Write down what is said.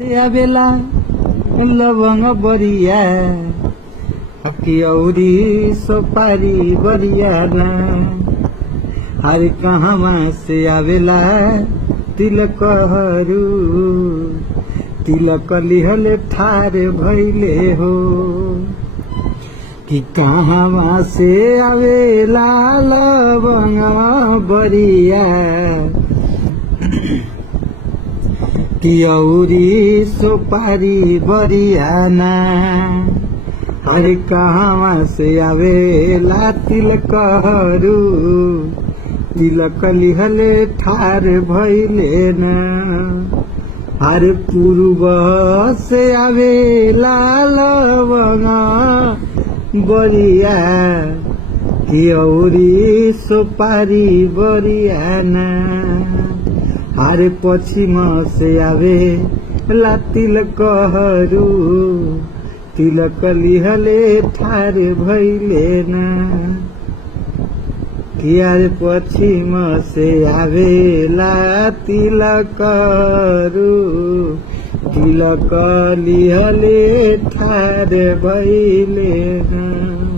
आवेला लवंग बरिया आपकी औरी सुपारी बरिया ना हर कहवा से आवेला तिलक हरू तिलक लिहले ठार भइले हो कि कहवा से आवेला लवंग बरिया कि औरी सुपारी बरियाना हर कहवा से आवेला तिलक हरू तिलक लिहले ठार भइले ना हर पूर्व से आवेला लवंग बरिया कि औरी सुपारी बरियाना हर पश्चिम से आवे ला तिलक हरू तिलक लिहले ठार भइले ना कियार पश्चिम से आवे ला तिलक हरू तिलक लिहले ठार भइले ना।